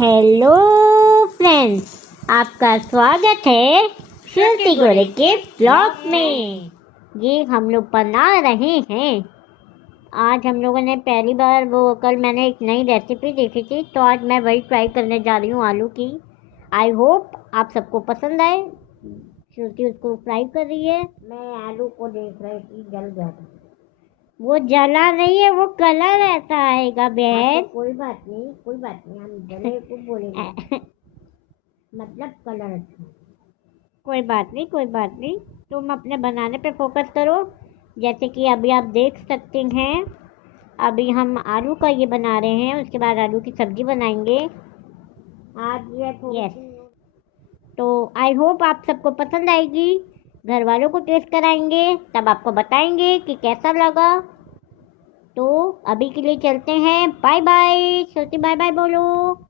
Hello friends, आपका स्वागत है श्रुति गोरे के ब्लॉग में। ये हम लोग बना रहे हैं। आज हम लोगों ने पहली बार कल मैंने एक नई रेसिपी देखी थी, तो आज मैं वही ट्राई करने जा रही हूँ आलू की। आई होप आप सबको पसंद आए। श्रुति उसको फ्राई कर रही है, मैं आलू को देख रही थी, जल गया था। वो जला नहीं है, वो कलर ऐसा आएगा बहन। तो कोई बात नहीं, हम जले को बोलेंगे। मतलब कलर अच्छा। कोई बात नहीं, तुम अपने बनाने पे फोकस करो। जैसे कि अभी आप देख सकते हैं, अभी हम आलू का ये बना रहे हैं, उसके बाद आलू की सब्जी बनाएंगे आज ये। यस, तो आई होप आप सबको पसंद आएगी। घर वालों को टेस्ट कराएंगे, तब आपको बताएंगे कि कैसा लगा। तो अभी के लिए चलते हैं, बाय बाय। श्रुति बाय बाय बोलो।